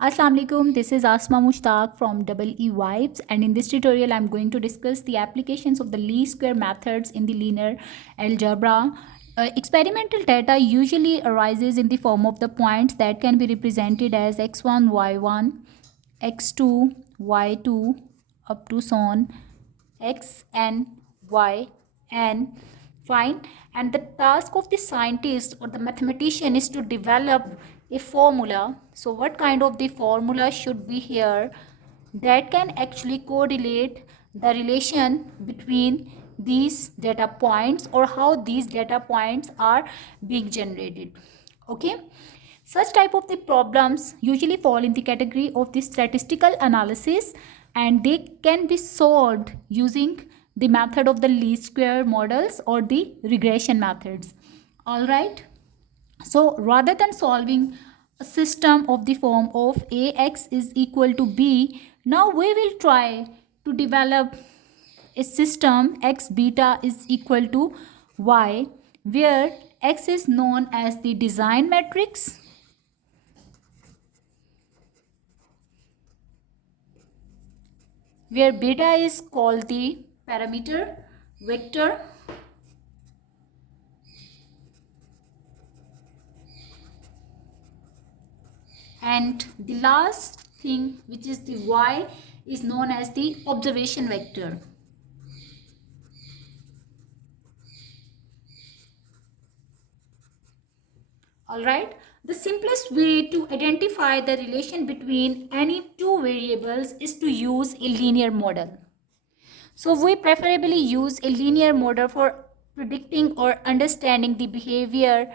Assalamu alaikum, this is Asma Mushtaq from Double E Vibes, and in this tutorial I'm going to discuss the applications of the least square methods in the linear algebra. Experimental data usually arises in the form of the points that can be represented as x1, y1, x2, y2 up to so on x and y and fine. And the task of the scientist or the mathematician is to develop a formula. So what kind of the formula should be here that can actually correlate the relation between these data points, or how these data points are being generated. Okay, such type of the problems usually fall in the category of the statistical analysis, and they can be solved using the method of the least square models or the regression methods. All right. So rather than solving a system of the form of ax is equal to b, now we will try to develop a system x beta is equal to y, where x is known as the design matrix, where beta is called the parameter vector, and the last thing, which is the y, is known as the observation vector. All right. The simplest way to identify the relation between any two variables is to use a linear model. So we preferably use a linear model for predicting or understanding the behavior,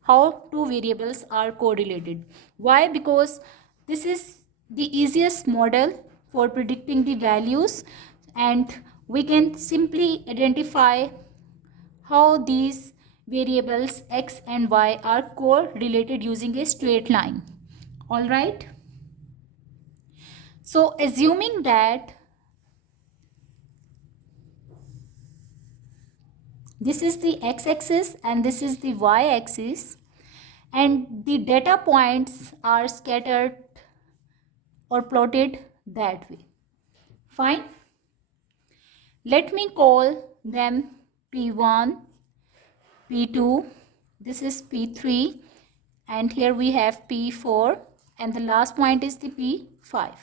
how two variables are correlated. Why? Because this is the easiest model for predicting the values, and we can simply identify how these variables x and y are correlated using a straight line. All right. So assuming that this is the x-axis and this is the y-axis, and the data points are scattered or plotted that way. Fine. Let me call them P1, P2, this is P3, and here we have P4, and the last point is the P5.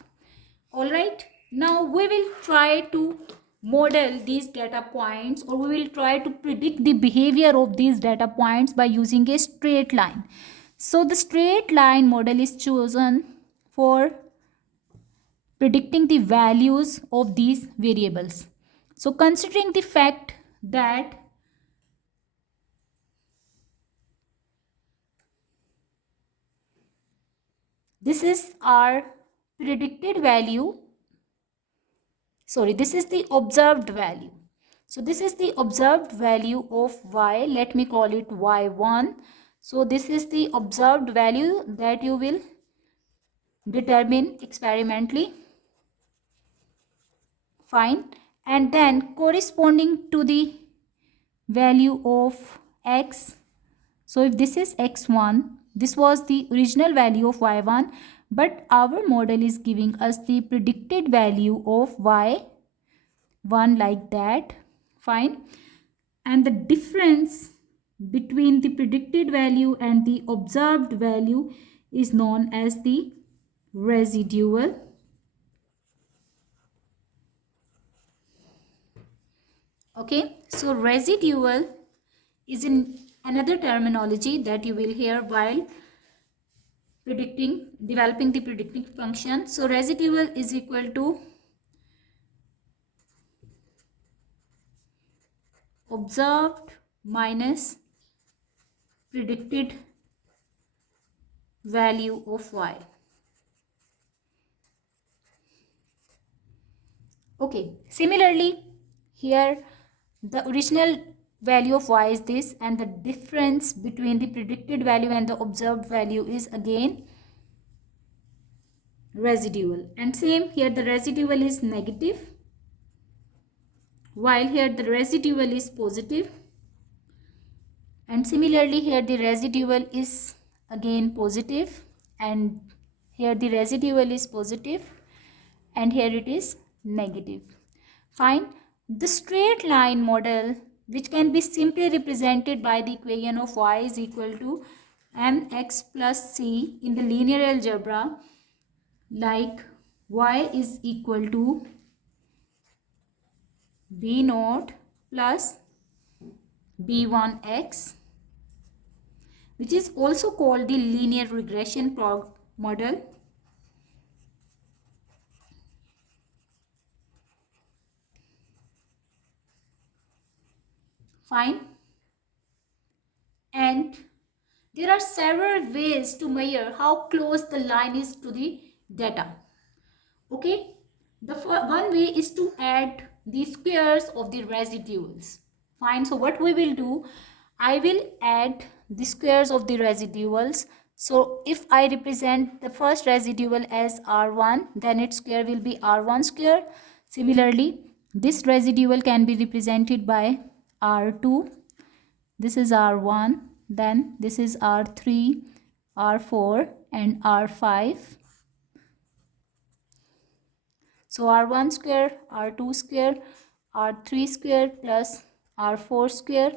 All right. Now we will try to model these data points, or we will try to predict the behavior of these data points by using a straight line. So the straight line model is chosen for predicting the values of these variables. So considering the fact that this is our predicted value, this is the observed value. So this is the observed value of y. Let me call it y1. So this is the observed value that you will determine experimentally. Fine. And then corresponding to the value of x. So if this is x1, this was the original value of y1, but our model is giving us the predicted value of y1 like that. Fine. And the difference between the predicted value and the observed value is known as the residual. Okay, so residual is in another terminology that you will hear while developing the predicting function. So residual is equal to observed minus predicted value of y. Okay, similarly here the original value of y is this, and the difference between the predicted value and the observed value is again residual. And same here, the residual is negative, while here the residual is positive, and similarly here the residual is again positive, and Here the residual is positive and here it is negative. Fine. The straight line model, which can be simply represented by the equation of y is equal to mx plus c in the linear algebra, like y is equal to b naught plus b1x, which is also called the linear regression model. Fine. And there are several ways to measure how close the line is to the data. Okay, the one way is to add the squares of the residuals. Fine. So what we will do, I will add the squares of the residuals. So if I represent the first residual as r1, then its square will be r1 square. Similarly, this residual can be represented by r2. This is r1, then this is r3, r4 and r5. So r1 square, r2 square, r3 square plus r4 square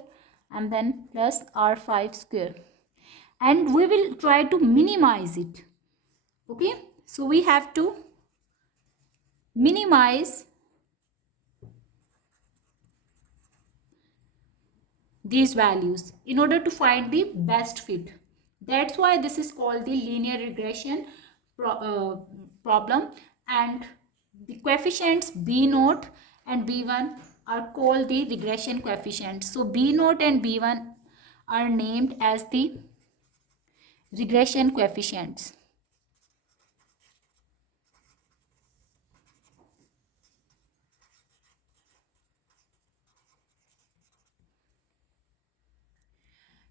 and then plus r5 square. And we will try to minimize it. Okay, so we have to minimize these values in order to find the best fit. That's why this is called the linear regression problem, and the coefficients b naught and b1 are called the regression coefficients. So b naught and b1 are named as the regression coefficients.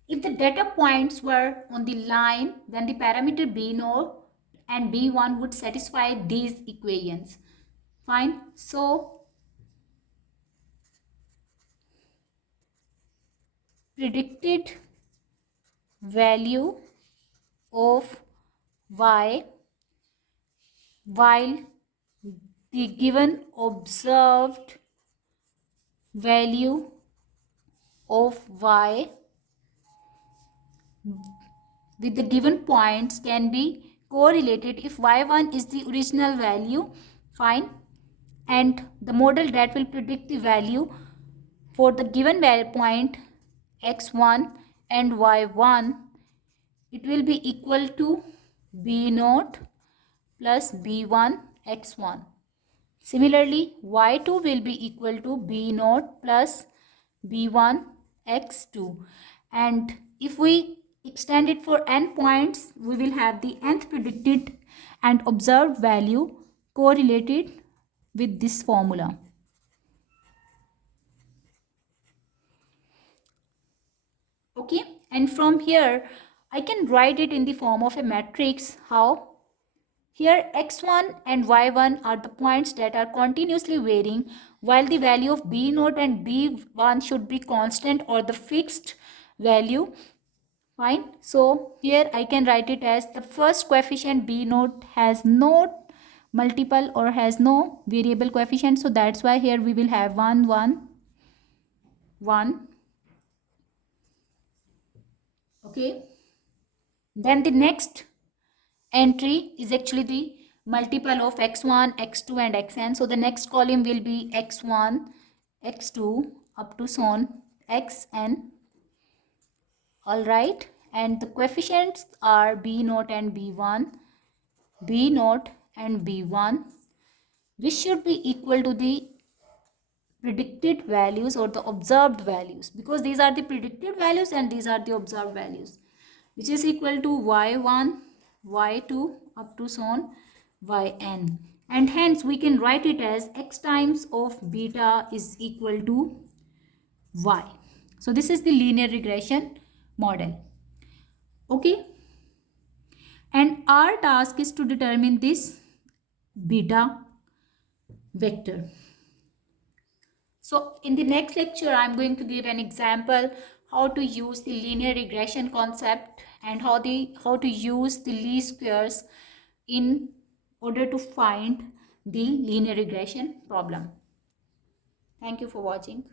If the data points were on the line, then the parameter b0 and b1 would satisfy these equations. Fine. So predicted value of y while the given observed value of y with the given points can be correlated if y1 is the original value. Fine. And the model that will predict the value for the given point x1 and y1, it will be equal to b0 plus b1 x1. Similarly, y2 will be equal to b0 plus b1 x2. And if we extend it for n points, we will have the nth predicted and observed value correlated with this formula. Okay, and from here I can write it in the form of a matrix. How? Here x1 and y1 are the points that are continuously varying, while the value of b0 and b1 should be constant or the fixed value. Fine. So here I can write it as the first coefficient b0 has no multiple or has no variable coefficient. So that's why here we will have 1, 1, 1. Okay. Then the next entry is actually the multiple of x1, x2 and xn. So the next column will be x1, x2 up to so on xn. Alright. And the coefficients are b0 and b1, b0 and b1, which should be equal to the predicted values or the observed values, because these are the predicted values and these are the observed values, which is equal to y1, y2 up to so on yn. And hence we can write it as x times of beta is equal to y. So this is the linear regression model. Okay. And our task is to determine this beta vector. So in the next lecture, I am going to give an example how to use the linear regression concept and how to use the least squares in order to find the linear regression problem. Thank you for watching.